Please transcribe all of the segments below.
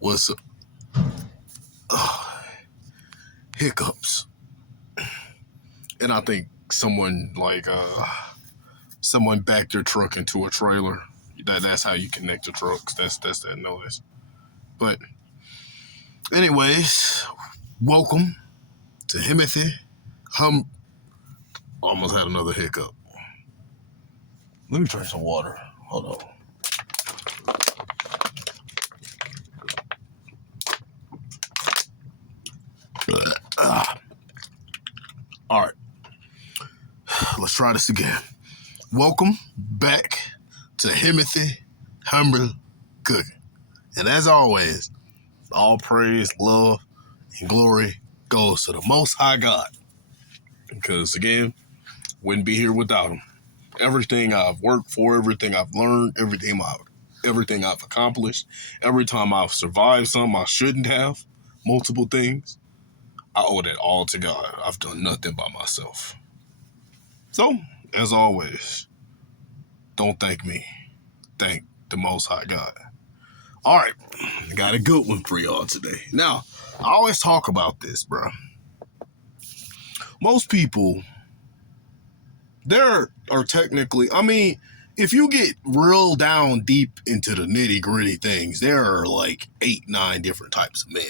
What's up? Hiccups. And I think someone someone backed their truck into a trailer. That's how you connect the trucks. That's that noise. But anyways, welcome to Himothy. Almost had another hiccup. Let me drink some water. Hold on. All right. Let's try this again. Welcome back to Himothy Humble Cooking. And as always, all praise, love, and glory goes to the Most High God. Because again, wouldn't be here without him. Everything I've worked for, everything I've learned, everything I've accomplished, every time I've survived something I shouldn't have, multiple things, I owe that all to God. I've done nothing by myself. So, as always, don't thank me. Thank the Most High God. All right, I got a good one for y'all today. Now, I always talk about this, bro. Most people, there are technically, if you get real down deep into the nitty gritty things, there are like 8, 9 different types of men.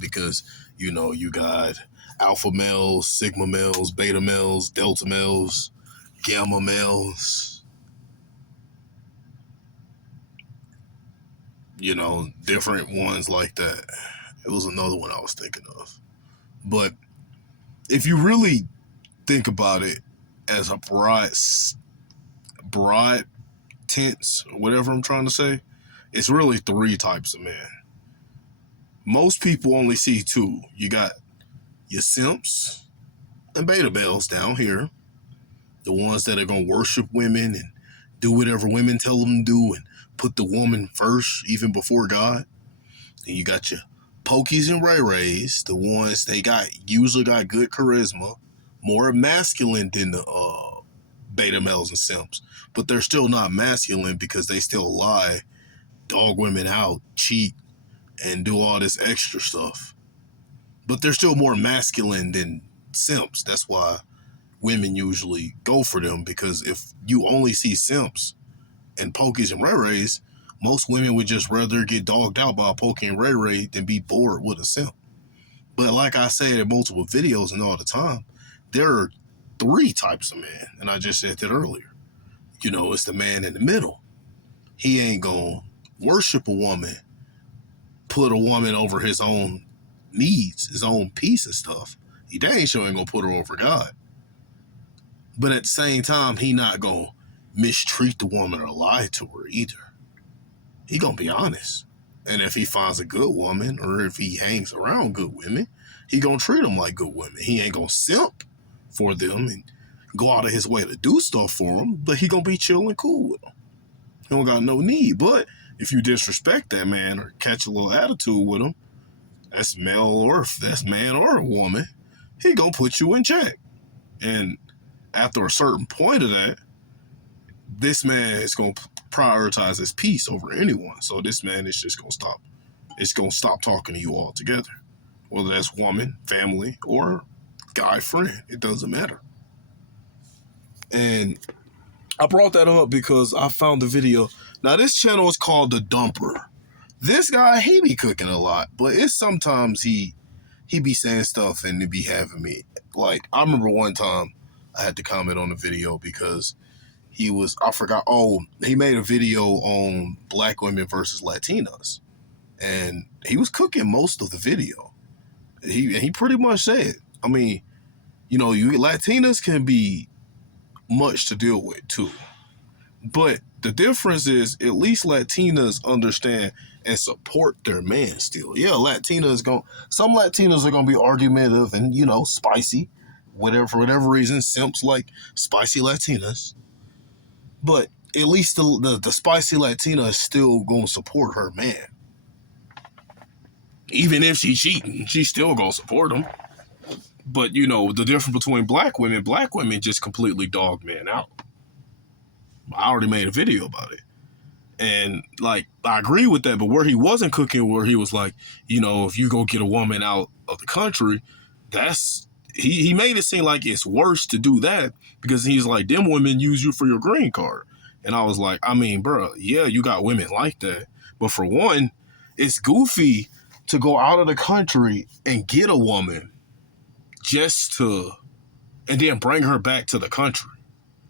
Because, you got alpha males, sigma males, beta males, delta males, gamma males, different ones like that. It was another one I was thinking of. But if you really think about it as a broad tense, whatever I'm trying to say, it's really 3 types of men. Most people only see 2. You got your simps and beta males down here. The ones that are going to worship women and do whatever women tell them to do and put the woman first, even before God. And you got your pokies and ray-rays, the ones usually got good charisma, more masculine than the beta males and simps. But they're still not masculine because they still lie, dog women out, cheat, and do all this extra stuff. But they're still more masculine than simps. That's why women usually go for them, because if you only see simps and pokies and ray-rays, most women would just rather get dogged out by a pokey and ray-ray than be bored with a simp. But like I say in multiple videos and all the time, there are 3 types of men, and I just said that earlier. It's the man in the middle. He ain't gonna worship a woman, put a woman over his own needs, his own peace and stuff. He dang sure ain't gonna put her over God. But at the same time, he not gonna mistreat the woman or lie to her either. He gonna be honest. And if he finds a good woman, or if he hangs around good women, he gonna treat them like good women. He ain't gonna simp for them and go out of his way to do stuff for them, but he gonna be chill and cool with them. He don't got no need. But if you disrespect that man or catch a little attitude with him, that's man or a woman, he gonna put you in check. And after a certain point of that, this man is gonna prioritize his peace over anyone. So this man is just gonna stop. It's gonna stop talking to you altogether. Whether that's woman, family, or guy friend, it doesn't matter. And I brought that up because I found the video. Now this channel is called The Dumper. This guy, he be cooking a lot, but it's sometimes he be saying stuff and it be having me. Like, I remember one time I had to comment on the video because he made a video on black women versus Latinas. And he was cooking most of the video. He pretty much said, you Latinas can be much to deal with too. But the difference is, at least Latinas understand and support their man still. Yeah, some Latinas are gonna be argumentative and, spicy. For whatever reason, simps like spicy Latinas. But at least the spicy Latina is still gonna support her man. Even if she's cheating, she's still gonna support him. But, the difference between black women just completely dog men out. I already made a video about it. And like, I agree with that, but where he wasn't cooking, where he was like, you know, if you go get a woman out of the country, that's he made it seem like it's worse to do that, because he's like, them women use you for your green card. And I was like, I mean, bro, yeah, you got women like that, but for one, it's goofy to go out of the country and get a woman and then bring her back to the country.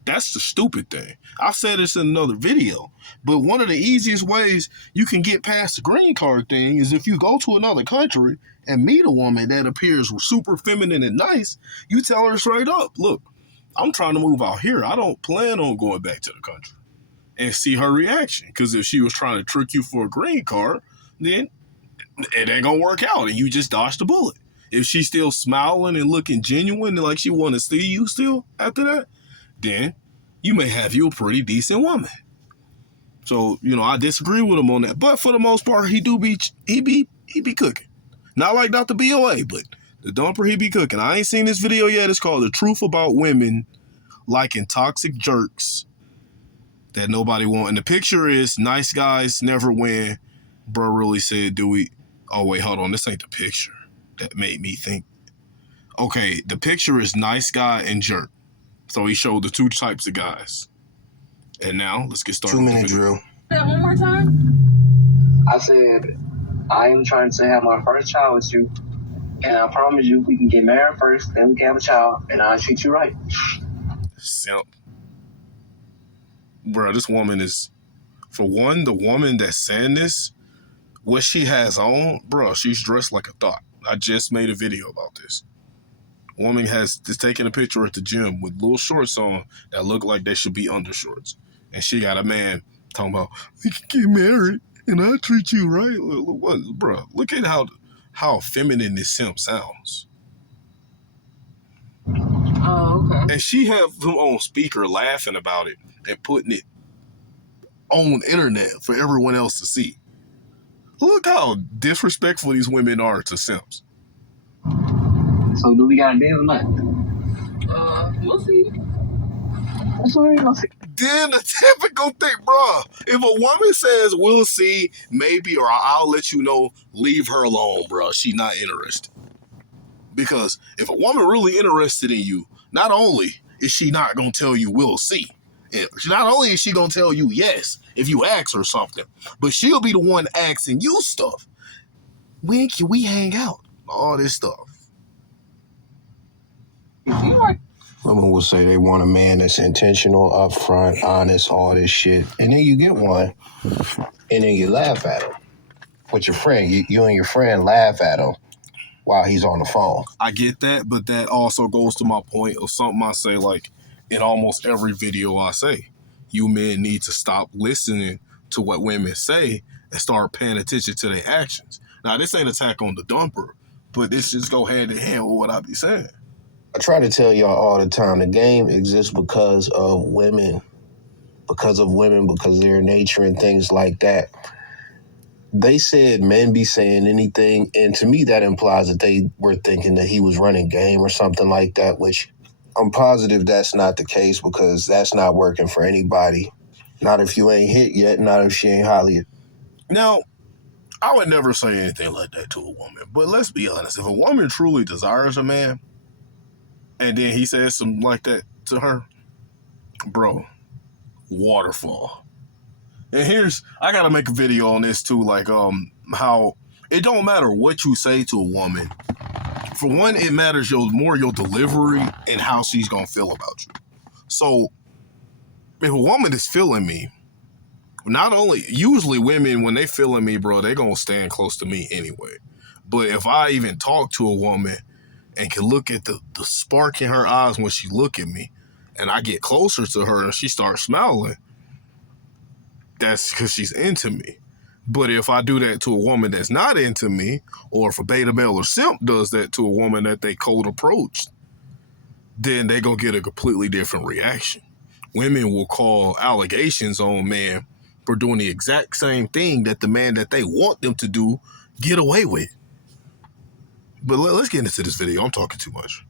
That's the stupid thing. I've said this in another video, but one of the easiest ways you can get past the green card thing is if you go to another country and meet a woman that appears super feminine and nice, you tell her straight up, look, I'm trying to move out here. I don't plan on going back to the country, and see her reaction. Because if she was trying to trick you for a green card, then it ain't gonna work out and you just dodged the bullet. If she's still smiling and looking genuine and like she want to see you still after that, then you may have you a pretty decent woman. So, you know, I disagree with him on that. But for the most part, he be cooking. Not like Dr. BOA, but the dumper, he be cooking. I ain't seen this video yet. It's called The Truth About Women Liking Toxic Jerks That Nobody Want. And the picture is nice guys never win. Bro really said, do we? Oh, wait, hold on. This ain't the picture that made me think. Okay, the picture is nice guy and jerk. So he showed the two types of guys. And now, let's get started. 2-minute drill. That one more time? I said, I am trying to have my first child with you, and I promise you we can get married first, then we can have a child, and I'll treat you right. Simp. Bro, this woman is, for one, the woman that's saying this, what she has on, bro, she's dressed like a thought. I just made a video about this. Woman is taking a picture at the gym with little shorts on that look like they should be undershorts. And she got a man talking about, we can get married and I'll treat you right. What, bro, look at how feminine this simp sounds. Oh, okay. And she have him on speaker laughing about it and putting it on internet for everyone else to see. Look how disrespectful these women are to simps. So do we got a deal or not? We'll see. That's what we're gonna see. Then the typical thing, bro. If a woman says, we'll see, maybe, or I'll let you know, leave her alone, bro. She's not interested. Because if a woman really interested in you, not only is she not going to tell you, we'll see. Not only is she going to tell you yes if you ask her something, but she'll be the one asking you stuff. When can we hang out? All this stuff. Women will say they want a man that's intentional, upfront, honest, all this shit. And then you get one, and then you laugh at him. With your friend, you and your friend laugh at him while he's on the phone. I get that, but that also goes to my point of something I say, like, in almost every video I say. You men need to stop listening to what women say and start paying attention to their actions. Now, this ain't attack on the dumper, but this just go hand in hand with what I be saying. I try to tell y'all all the time, the game exists because of women, because of their nature and things like that. They said men be saying anything, and to me that implies that they were thinking that he was running game or something like that, which I'm positive that's not the case, because that's not working for anybody. Not if you ain't hit yet, not if she ain't holly. Now, I would never say anything like that to a woman, but let's be honest. If a woman truly desires a man, and then he says something like that to her, bro, waterfall. And I gotta make a video on this too, like how it don't matter what you say to a woman. For one, it matters more your delivery and how she's gonna feel about you. So if a woman is feeling me, usually women, when they feeling me, bro, they gonna stand close to me anyway. But if I even talk to a woman and can look at the spark in her eyes when she look at me, and I get closer to her and she starts smiling, that's because she's into me. But if I do that to a woman that's not into me, or if a beta male or simp does that to a woman that they cold approached, then they gonna get a completely different reaction. Women will call allegations on men for doing the exact same thing that the man that they want them to do get away with. But let's get into this video. I'm talking too much.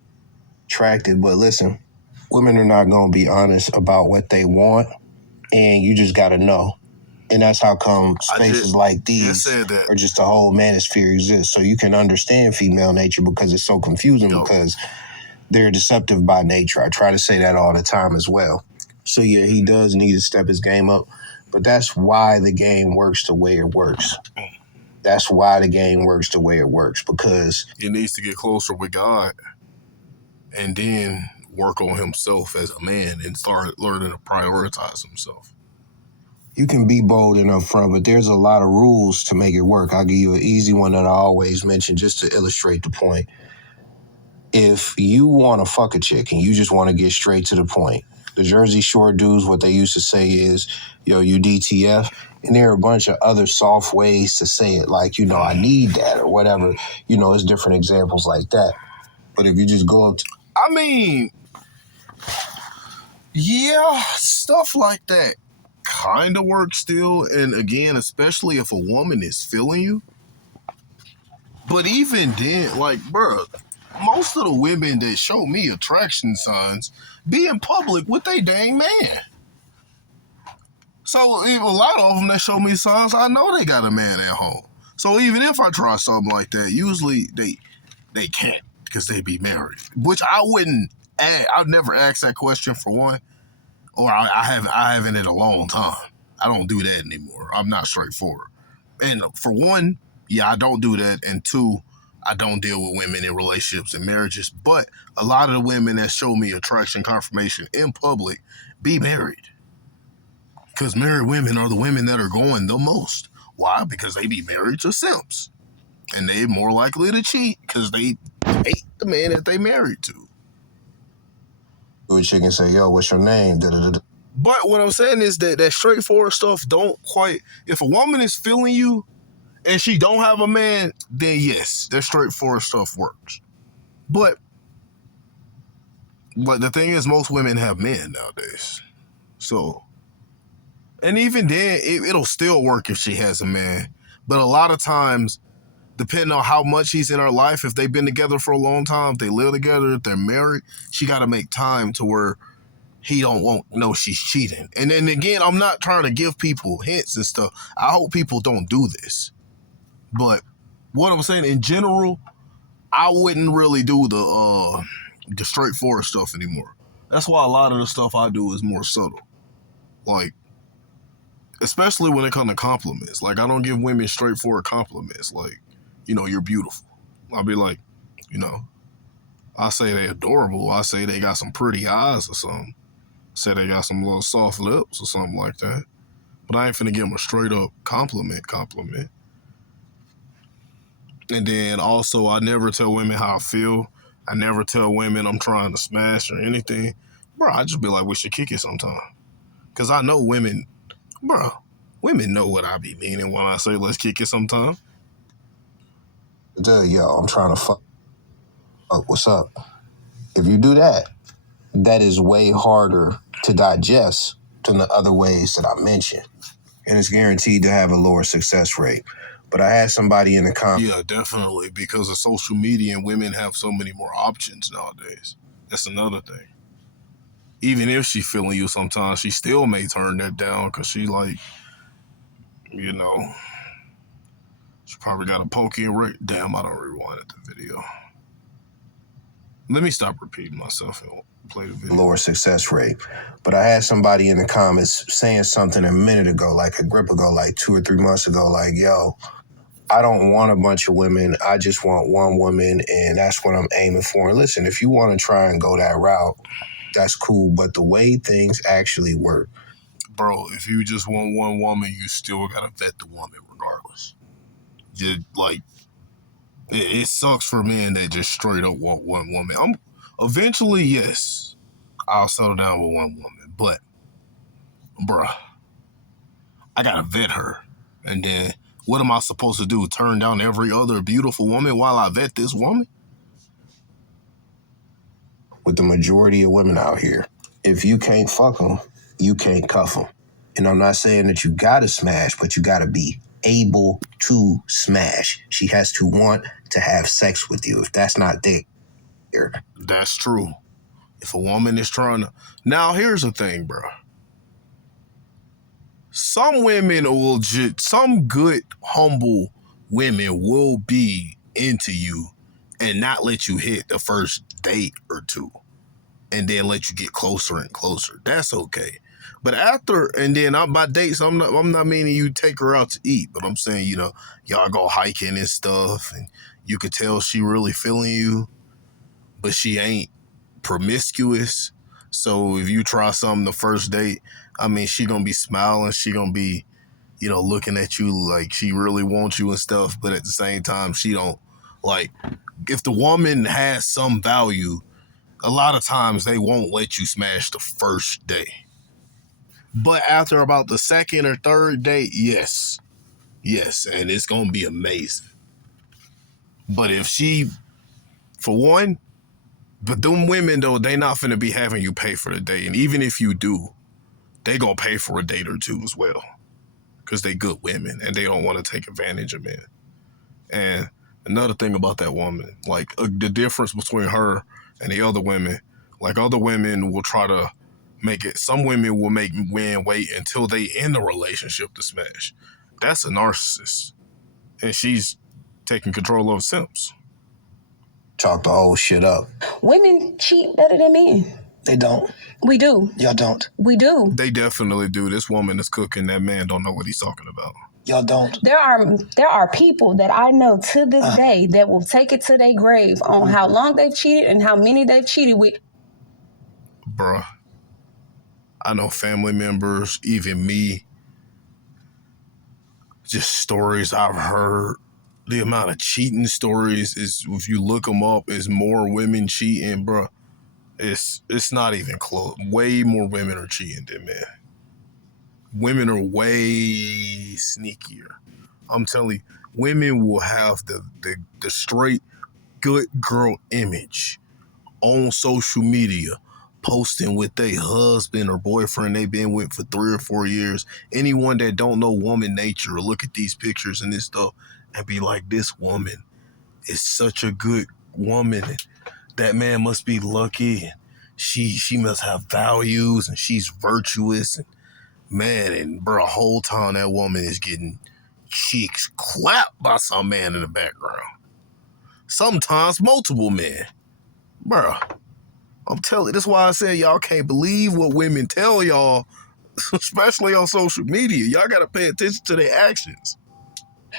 Attracted, but listen, women are not going to be honest about what they want, and you just got to know. And that's how come spaces like these said that. or just the whole manosphere exists. So you can understand female nature because it's so confusing because they're deceptive by nature. I try to say that all the time as well. So yeah, he does need to step his game up. But that's why the game works the way it works. That's why the game works the way it works, because he needs to get closer with God and then work on himself as a man and start learning to prioritize himself. You can be bold and upfront, but there's a lot of rules to make it work. I'll give you an easy one that I always mention just to illustrate the point. If you want to fuck a chick and you just want to get straight to the point, the Jersey Shore dudes, what they used to say is, yo, you DTF. And there are a bunch of other soft ways to say it, like, I need that or whatever. It's different examples like that. But if you just go up to... I mean, yeah, stuff like that kind of works still. And again, especially if a woman is feeling you. But even then, like, bruh, most of the women that show me attraction signs be in public with they dang man. So even a lot of them that show me signs, I know they got a man at home. So even if I try something like that, usually they can't because they be married. Which I wouldn't. I've never asked that question for one, or I haven't in a long time. I don't do that anymore. I'm not straightforward. And for one, yeah, I don't do that. And two, I don't deal with women in relationships and marriages. But a lot of the women that show me attraction confirmation in public be married. Because married women are the women that are going the most. Why? Because they be married to simps. And they more likely to cheat because they hate the man that they married to. A chick and say, yo, what's your name? Da-da-da-da. But what I'm saying is that straightforward stuff don't quite... If a woman is feeling you and she don't have a man, then yes, that straightforward stuff works. But the thing is, most women have men nowadays. So... And even then, it'll still work if she has a man. But a lot of times, depending on how much he's in her life, if they've been together for a long time, if they live together, if they're married, she got to make time to where he won't know she's cheating. And then again, I'm not trying to give people hints and stuff. I hope people don't do this. But what I'm saying, in general, I wouldn't really do the straightforward stuff anymore. That's why a lot of the stuff I do is more subtle. Like, especially when it comes to compliments. Like, I don't give women straightforward compliments. Like, you're beautiful. I'll be like, I say they adorable. I say they got some pretty eyes or something. Say they got some little soft lips or something like that. But I ain't finna give them a straight up compliment. And then also, I never tell women how I feel. I never tell women I'm trying to smash or anything. Bro, I just be like, we should kick it sometime. Because I know women... Bro, women know what I be meaning when I say let's kick it sometime. Yo, I'm trying to fuck. What's up? If you do that, that is way harder to digest than the other ways that I mentioned. And it's guaranteed to have a lower success rate. But I had somebody in the comments. Yeah, definitely. Because of social media and women have so many more options nowadays. That's another thing. Even if she feeling you sometimes, she still may turn that down because she like, she probably got a pookie and right. Damn, I don't rewinded the video. Let me stop repeating myself and play the video. Lower success rate. But I had somebody in the comments saying something a minute ago, like a grip ago, like 2 or 3 months ago, like, yo, I don't want a bunch of women. I just want one woman, and that's what I'm aiming for. And listen, if you want to try and go that route, that's cool. But the way things actually work. Bro, if you just want one woman, you still got to vet the woman regardless. It sucks for men that just straight up want one woman. Eventually, yes, I'll settle down with one woman. But, bruh, I got to vet her. And then what am I supposed to do? Turn down every other beautiful woman while I vet this woman? With the majority of women out here, if you can't fuck them, you can't cuff them. And I'm not saying that you gotta smash, but you gotta be able to smash. She has to want to have sex with you. If that's not there. That's true. If a woman is trying to... Now, here's the thing, bro. some women will just, some good, humble women will be into you and not let you hit the first date or two and then let you get closer and closer. That's okay. But after, and then by dates, I'm not meaning you take her out to eat, but I'm saying, y'all go hiking and stuff and you could tell she really feeling you, but she ain't promiscuous. So if you try something the first date, I mean, she gonna be smiling. She gonna be, looking at you like she really wants you and stuff. But at the same time, she don't like, if the woman has some value, a lot of times they won't let you smash the first day. But after about the second or third date, yes. And it's gonna be amazing. But if she, for one, but them women though, they not finna be having you pay for the date. And even if you do, they gonna pay for a date or two as well. Because they good women and they don't want to take advantage of men. And another thing about that woman, like the difference between her and the other women, like other women will try to make it, some women will make men wait until they in the relationship to smash. That's a narcissist. And she's taking control of simps. Talk the whole shit up. Women cheat better than men. They don't. We do. Y'all don't. We do. They definitely do. This woman is cooking. That man don't know what he's talking about. Y'all don't. There are people that I know to this day that will take it to their grave on how long they've cheated and how many they've cheated with. Bruh. I know family members, even me, just stories I've heard. The amount of cheating stories is, if you look them up, is more women cheating, bruh. It's not even close. Way more women are cheating than men. Women are way sneakier. I'm telling you, women will have the straight good girl image on social media, posting with their husband or boyfriend they been with for 3 or 4 years. Anyone that don't know woman nature will look at these pictures and this stuff and be like, this woman is such a good woman. That man must be lucky, and she must have values, and she's virtuous, and man, and bro, whole time that woman is getting cheeks clapped by some man in the background. Sometimes multiple men. Bro, I'm telling you, that's why I said y'all can't believe what women tell y'all, especially on social media. Y'all gotta pay attention to their actions.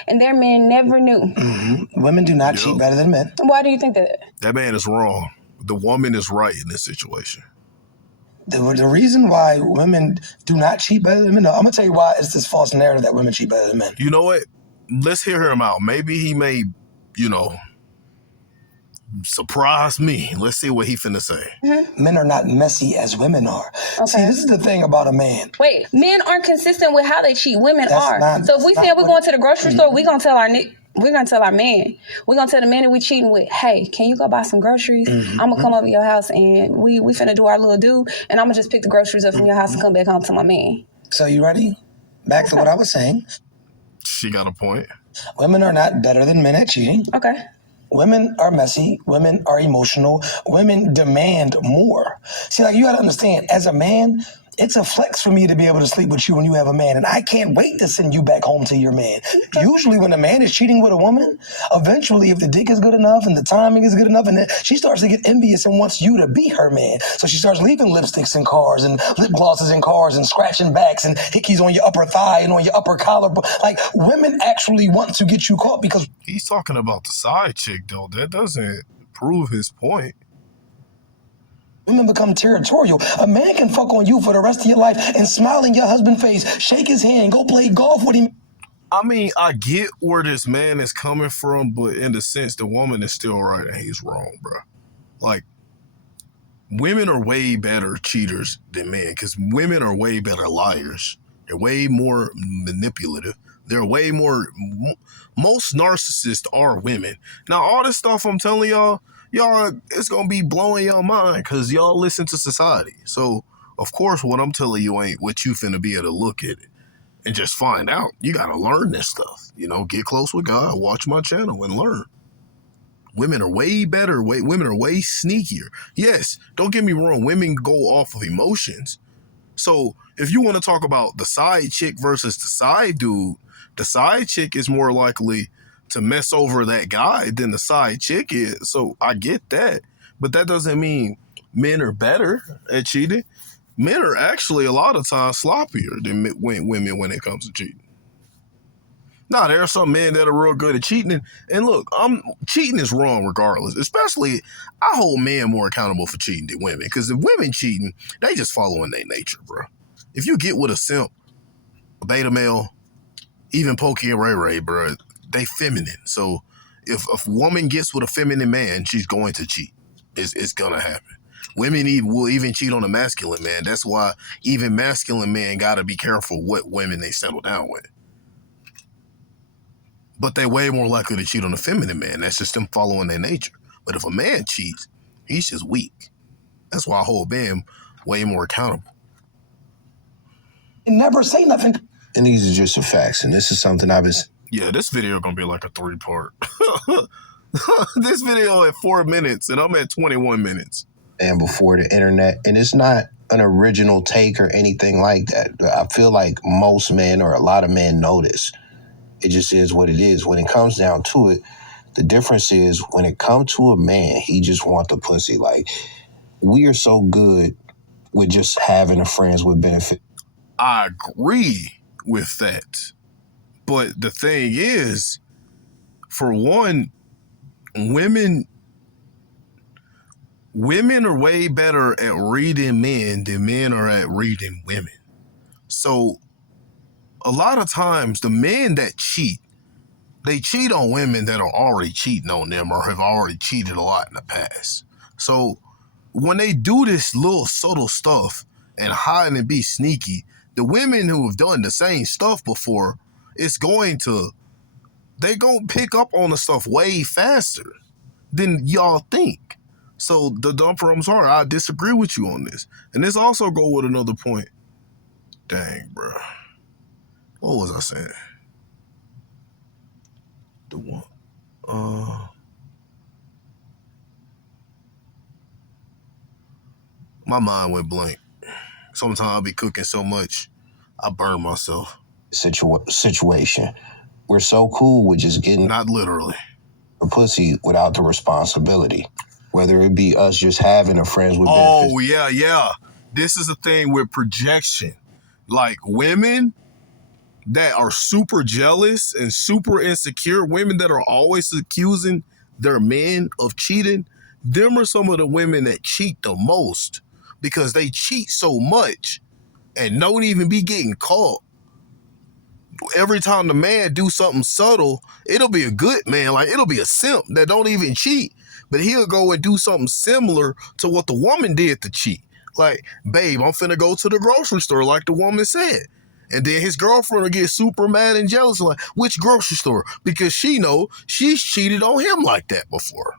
And their men never knew. Mm-hmm. Women do not cheat better than men. Why do you think that? That man is wrong. The woman is right in this situation. The reason why women do not cheat better than men, no, I'm going to tell you why it's this false narrative that women cheat better than men. You know what? Let's hear him out. Maybe he may, surprise me. Let's see what he finna say. Mm-hmm. Men are not messy as women are. Okay. See, this is the thing about a man. Wait, men aren't consistent with how they cheat. Women are. So if we say we're going to the grocery store, we're gonna tell our man. We're gonna tell the man that we cheating with, hey, can you go buy some groceries? I'm gonna come over to your house and we finna do our little do, and I'm gonna just pick the groceries up from your house and come back home to my man. So you ready? Back to what I was saying. She got a point. Women are not better than men at cheating. Okay. Women are messy. Women are emotional. Women demand more. See, like, you got to understand, as a man, it's a flex for me to be able to sleep with you when you have a man, and I can't wait to send you back home to your man. Usually when a man is cheating with a woman, eventually if the dick is good enough and the timing is good enough, and then she starts to get envious and wants you to be her man. So she starts leaving lipsticks in cars and lip glosses in cars and scratching backs and hickeys on your upper thigh and on your upper collar. Like, women actually want to get you caught because... He's talking about the side chick, though. That doesn't prove his point. Women become territorial. A man can fuck on you for the rest of your life and smile in your husband's face, shake his hand, go play golf with him. I mean, I get where this man is coming from, but in the sense, the woman is still right and he's wrong, bro. Like, women are way better cheaters than men because women are way better liars. They're way more manipulative. They're way more... Most narcissists are women. Now, all this stuff I'm telling y'all, it's going to be blowing your mind because y'all listen to society. So, of course, what I'm telling you ain't what you finna be able to look at it and just find out. You got to learn this stuff. Get close with God, watch my channel and learn. Women are way better. Women are way sneakier. Yes, don't get me wrong. Women go off of emotions. So if you want to talk about the side chick versus the side dude, the side chick is more likely to mess over that guy than the side chick is. So I get that. But that doesn't mean men are better at cheating. Men are actually a lot of times sloppier than women when it comes to cheating. Now, there are some men that are real good at cheating. And look, cheating is wrong regardless. Especially, I hold men more accountable for cheating than women. Because if women cheating, they just following their nature, bro. If you get with a simp, a beta male, even Pookie and Ray Ray, bro, they feminine. So if a woman gets with a feminine man, she's going to cheat. It's going to happen. Women will even cheat on a masculine man. That's why even masculine men got to be careful what women they settle down with. But they way more likely to cheat on a feminine man. That's just them following their nature. But if a man cheats, he's just weak. That's why I hold men way more accountable. Never say nothing. And these are just the facts. And this is something I've been... Yeah, this video gonna be like a 3-part. This video at 4 minutes, and I'm at 21 minutes. And before the internet, and it's not an original take or anything like that. I feel like most men or a lot of men know this. It just is what it is. When it comes down to it, the difference is when it comes to a man, he just want the pussy. Like, we are so good with just having a friends with benefit. I agree with that. But the thing is, for one, women are way better at reading men than men are at reading women. So a lot of times the men that cheat, they cheat on women that are already cheating on them or have already cheated a lot in the past. So when they do this little subtle stuff and hide and be sneaky, the women who have done the same stuff before, they gonna pick up on the stuff way faster than y'all think. So the dumper, I'm sorry, I disagree with you on this. And this also go with another point. Dang, bro. What was I saying? The one. My mind went blank. Sometimes I'll be cooking so much, I burn myself. Situation. We're so cool with just getting... Not literally. A pussy without the responsibility. Whether it be us just having a friends with benefits. Oh, yeah. This is the thing with projection. Like women that are super jealous and super insecure, women that are always accusing their men of cheating, them are some of the women that cheat the most because they cheat so much and don't even be getting caught. Every time the man do something subtle, it'll be a good man, like it'll be a simp that don't even cheat, but he'll go and do something similar to what the woman did to cheat. Like, babe, I'm finna go to the grocery store like the woman said. And then his girlfriend will get super mad and jealous, like, which grocery store? Because she know she's cheated on him like that before.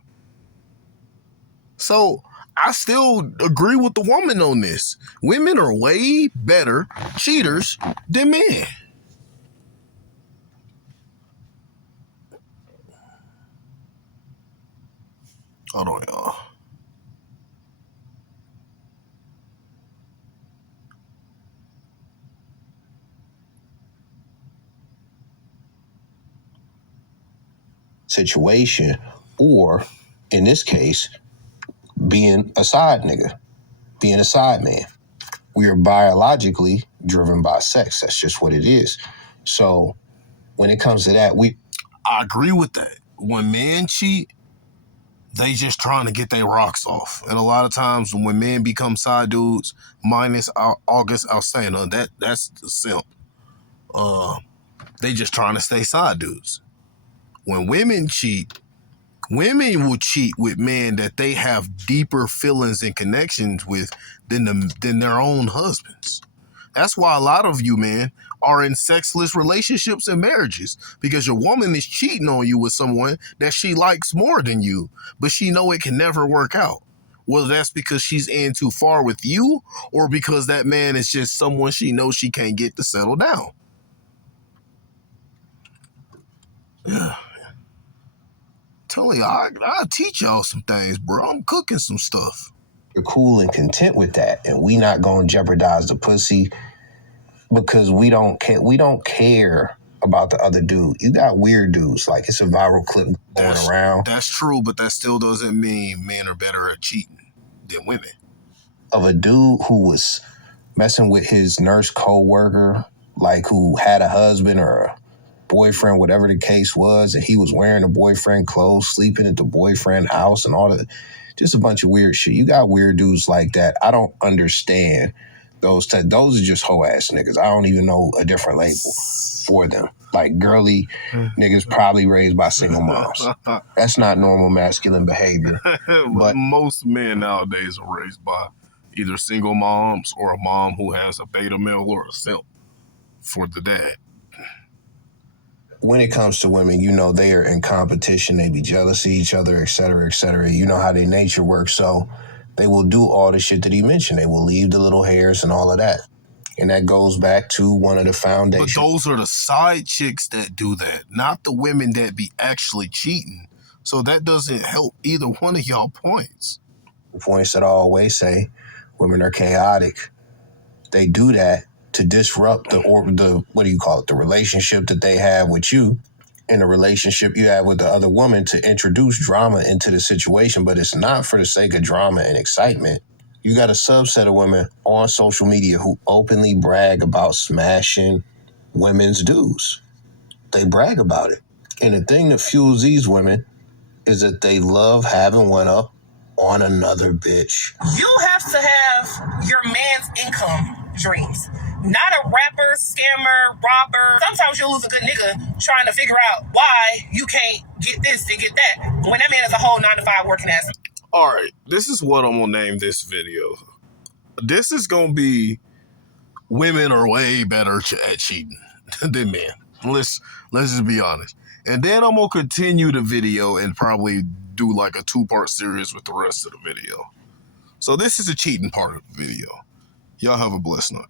So I still agree with the woman on this. Women are way better cheaters than men. Hold on, y'all. Situation, or in this case, being a side nigga, being a side man. We are biologically driven by sex. That's just what it is. So when it comes to that, I agree with that. When men cheat, they just trying to get their rocks off. And a lot of times when men become side dudes, minus August Alsina, that's the simp. They just trying to stay side dudes. When women cheat, women will cheat with men that they have deeper feelings and connections with than their own husbands. That's why a lot of you men are in sexless relationships and marriages, because your woman is cheating on you with someone that she likes more than you, but she know it can never work out. Whether that's because she's in too far with you or because that man is just someone she knows she can't get to settle down. Yeah. Telling you, I'll teach y'all some things, bro. I'm cooking some stuff. We're cool and content with that, and we not gonna jeopardize the pussy because we don't care. We don't care about the other dude. You got weird dudes. Like, it's a viral clip going around. That's true, but that still doesn't mean men are better at cheating than women. Of a dude who was messing with his nurse co-worker, like, who had a husband or a boyfriend, whatever the case was, and he was wearing the boyfriend clothes, sleeping at the boyfriend house and all that. Just a bunch of weird shit. You got weird dudes like that. I don't understand those are just hoe ass niggas. I don't even know a different label for them. Like, girly niggas probably raised by single moms. That's not normal masculine behavior. But most men nowadays are raised by either single moms or a mom who has a beta male or a simp for the dad. When it comes to women, you know, they are in competition. They be jealous of each other, et cetera, et cetera. You know how their nature works. So they will do all the shit that he mentioned. They will leave the little hairs and all of that. And that goes back to one of the foundations. But those are the side chicks that do that, not the women that be actually cheating. So that doesn't help either one of y'all points. The points that I always say, women are chaotic. They do that to disrupt the what do you call it? The relationship that they have with you and the relationship you have with the other woman, to introduce drama into the situation. But it's not for the sake of drama and excitement. You got a subset of women on social media who openly brag about smashing women's dudes. They brag about it. And the thing that fuels these women is that they love having one up on another bitch. You have to have your man's income dreams. Not a rapper, scammer, robber. Sometimes you'll lose a good nigga trying to figure out why you can't get this and get that, when that man is a whole 9-to-5 working ass. All right, this is what I'm going to name this video. This is going to be women are way better at cheating than men. Let's just be honest. And then I'm going to continue the video and probably do like a 2-part series with the rest of the video. So this is the cheating part of the video. Y'all have a blessed night.